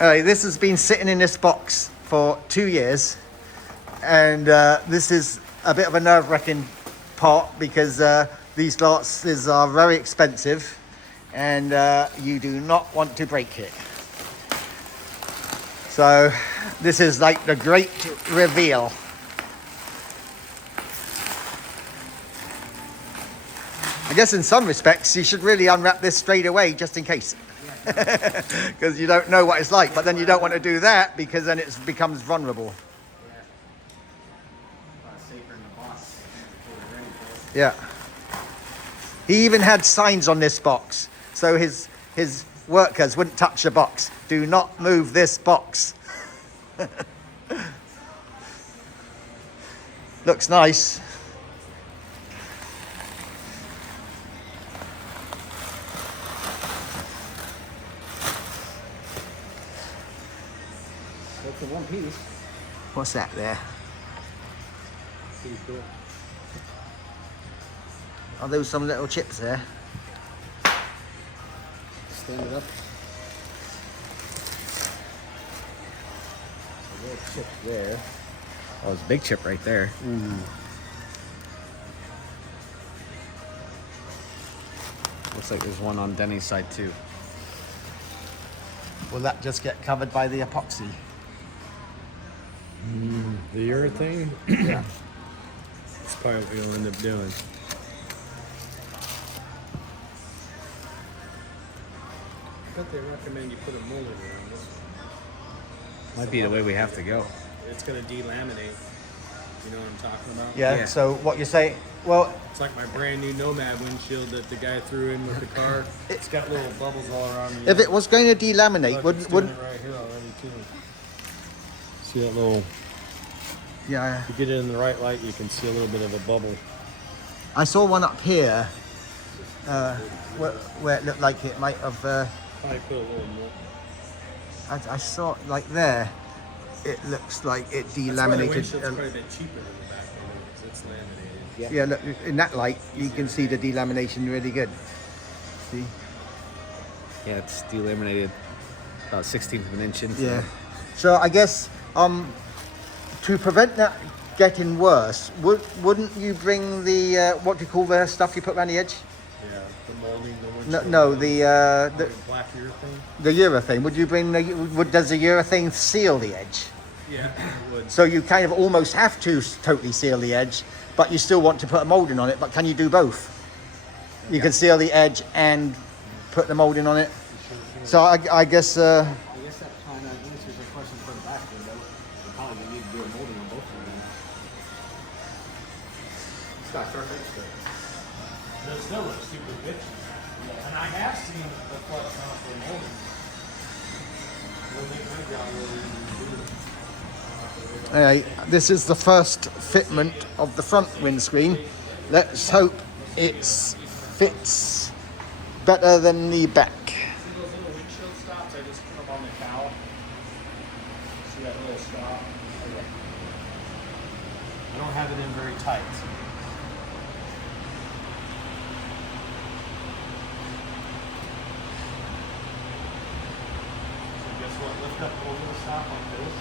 This has been sitting in this box for 2 years, and this is a bit of a nerve-wracking part because these glasses are very expensive, and you do not want to break it. So this is like the great reveal. I guess in some respects you should really unwrap this straight away just in case. Because you don't know what it's like, but then you don't want to do that because then it becomes vulnerable. Yeah. He even had signs on this box, so his workers wouldn't touch the box. Do not move this box. Looks nice. That's in one piece. What's that there? Pretty cool. Are those some little chips there? Stand it up. A little chip there. Oh, there's a big chip right there. Looks like there's one on Denny's side too. Will that just get covered by the epoxy? The urethane? Yeah. That's probably what we'll end up doing. I bet they recommend you put a molding around this. Might be the way we have to go. It's going to delaminate. You know what I'm talking about? Yeah, so what you say, well, It's like my brand new Nomad windshield that the guy threw in with the car. It's got little bubbles all around the if it was going to delaminate, Look, it's wouldn't, doing it right here already too. See that little, yeah, if you get it in the right light, you can see a little bit of a bubble. I saw one up here, where it looked like it might have, Probably put a little more. I saw it like there, it looks like it That's why the delaminated. windshield's quite a bit cheaper than the back one because it's laminated. Yeah, look, in that light, you can see the delamination really good. See? Yeah, it's delaminated about 1/16 of an inch into Yeah. it. So I guess to prevent that getting worse, wouldn't you bring the what do you call the stuff you put around the edge? Yeah, the molding, the No, windshield. no, the black urethane. the urethane. Would you bring does the urethane seal the edge? Yeah, it would. So you kind of almost have to totally seal the edge, but you still want to put a molding on it. But can you do both? You can seal the edge and put the molding on it. So I guess. I guess that kind of answers the question for the back window. We're probably gonna need to do a molding on both of them. Scott, start next to it. Those still look super bitchy. And I have seen the flex on for molding. We'll make my job really easy. This is the first fitment of the front windscreen. Let's hope it fits better than the back. See those little windshield stops? I just put them on the cowl. See that little stop? I don't have it in very tight. So guess what? Lift up over the stop like this.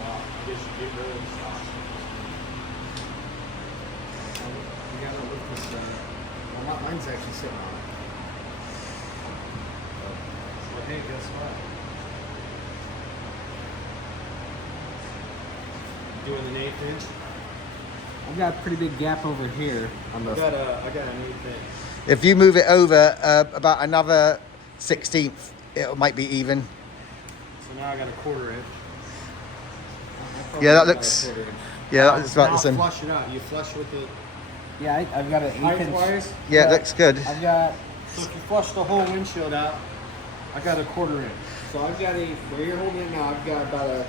I guess you get rid of the stops. You gotta look this. Well, mine's actually sitting on it. Well, hey, guess what? Doing an 1/8 inch. I've got a pretty big gap over here on the. I got an 1/8 inch. If you move it over about another 1/16, it might be even. So now I got a 1/4 inch. Yeah, that looks. Yeah, that's about Now the same. flush it out. You flush with it Yeah, I've got an 1/8 height inch. wise. Yeah, it looks good. I've got. So if you flush the whole windshield out, I got a 1/4 inch. So I've got where you're holding it now, I've got about a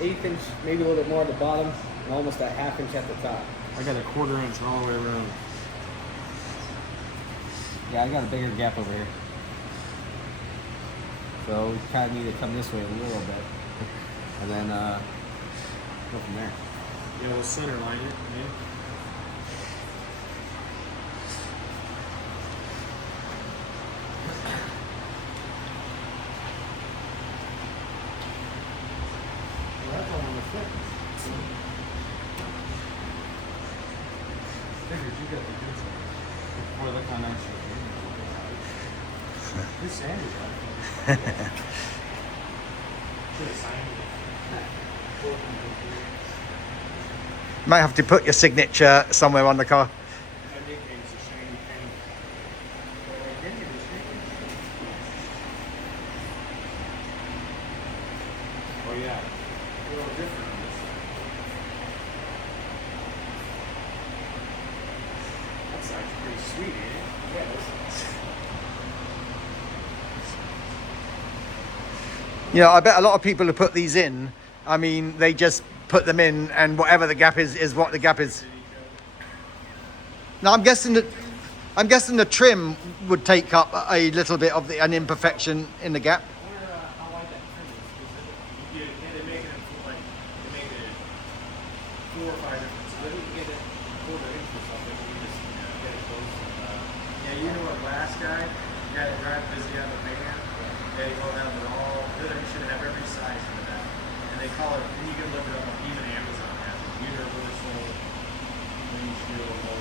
1/8 inch, maybe a little bit more at the bottom, and almost a 1/2 inch at the top. I got a 1/4 inch all the way around. Yeah, I got a bigger gap over here. So we kind of need to come this way a little bit, and then go from there. Yeah, we'll center line it. Man. Well, that's all on the fit. Figured you got the good side. Boy, look how nice your Who's Sandy? Should have signed it. Might have to put your signature somewhere on the car. My nickname's a shiny penny. Oh yeah, a little different on this side. That side's pretty sweet, ain't it? Yeah, this You know, I bet a lot of people who put these in, I mean, they just put them in and whatever the gap is what the gap is. Now I'm guessing the trim would take up a little bit of an imperfection in the gap. I wonder how wide that trim is. Because they make it like they make it 4 or 5 different. So then we can get it a quarter inch or something. We just get it close. Yeah, you know what? Last guy that drive busy out of the van. They go down to all. They should have every size in the back, and they call it. And you can look it up. Even Amazon has it. Universal windshield.